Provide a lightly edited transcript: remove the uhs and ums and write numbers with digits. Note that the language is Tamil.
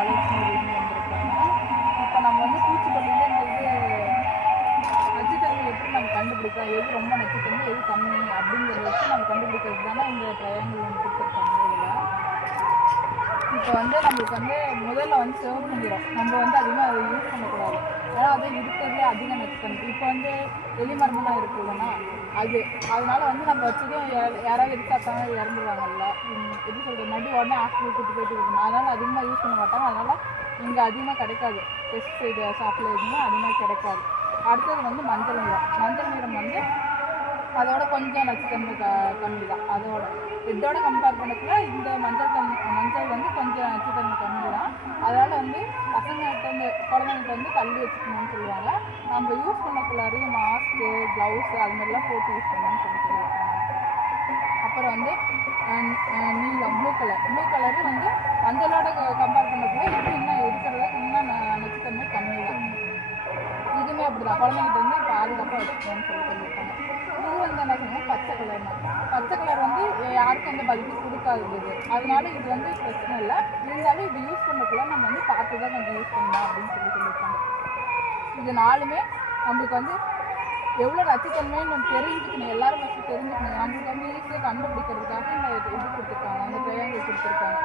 ஆலோசனை வந்திருக்காங்க. இப்போ நம்ம வந்து பூச்சிக்கொல்லியில் இந்த நச்சுத்தன்மை எப்படி நம்ம கண்டுபிடிக்கலாம், எது ரொம்ப நச்சுத்தன்மை எது கம்மி அப்படிங்கிறத வச்சு நம்ம கண்டுபிடிக்கிறது தானே இந்த ட்ரையாங்கிள் ஒன்று கொடுத்துருக்காங்க. இதில் இப்போ வந்து நம்மளுக்கு வந்து முதல்ல வந்து சிவப்பு நிறம் நம்ம வந்து அதிகமாக அதை யூஸ் பண்ணக்கூடாது. ஏன்னா அது இருக்கிறதுலே அதிக நச்சுத்தன்மை. இப்போ வந்து எலி மருந்தெல்லாம் இருக்குதுன்னா அதனால வந்து நம்ம வச்சதும் யாராவது எடுத்தாக்காங்க இறந்துருவாங்கல்ல. எப்படி சொல்கிறது, நடி உடனே ஹாஸ்பிட்டல் கூட்டு போயிட்டு இருக்கணும். அதனால் அதிகமாக யூஸ் பண்ண மாட்டாங்க. அதனால் இங்கே அதிகமாக கிடைக்காது. பெஸ்டிசைடு ஷாப்பில் எதுவுமே அதிகமாக கிடைக்காது. அடுத்தது வந்து மஞ்சள் நிறம் வந்து அதோட கொஞ்சம் நச்சுத்தன்மை கம்மி தான். இதோட கம்பேர் பண்ணக்குள்ள இந்த மஞ்சள் வந்து கொஞ்சம் நச்சுத்தன்மை கம்மி தான். அதனால் வந்து குழந்தைங்கிட்ட வந்து தள்ளி வச்சுக்கணும்னு சொல்லுவாங்க. நம்ம யூஸ் பண்ணக்குள்ளாரையும் மாஸ்க்கு, க்ளவுஸு அது மாதிரிலாம் போட்டு யூஸ் பண்ணணும்னு சொல்லியிருக்காங்க. அப்புறம் வந்து நீலம் ப்ளூ கலரு வந்து மஞ்சளோட கம்பேர் பண்ணக்குள்ள இது இன்னும் இருக்கிறத இன்னும் நச்சுத்தன்மை கம்மி தான். இதுவுமே அப்படி தான், குழந்தைங்கிட்ட வந்து பாதுகாப்பாக வச்சுக்கணும்னு சொல்லியிருக்காங்க. இது வந்து என்ன பண்ணுவோம், பச்சை கலர் வந்து யாருக்கும் எந்த பாதிப்பும் கொடுக்காது. அதனால இது வந்து பிரச்சனை இல்லை. இருந்தாலும் இது யூஸ் பண்ணக்குள்ள நம்ம வந்து பார்த்து தான் கொஞ்சம் யூஸ் பண்ணலாம் அப்படின்னு சொல்லியிருக்காங்க. இது நாலுமே நம்மளுக்கு வந்து எவ்வளோ நச்சுத்தன்மைன்னு நம்ம தெரிஞ்சுக்கணும். எல்லாரும் ஃபஸ்ட்டு தெரிஞ்சுக்கணும். நம்மளுக்கு வந்து ஈஸியாக கண்டுபிடிக்கிறதுக்காக இந்த இது கொடுத்துருக்காங்க, அந்த ட்ரையாங்கிள் கொடுத்துருக்காங்க.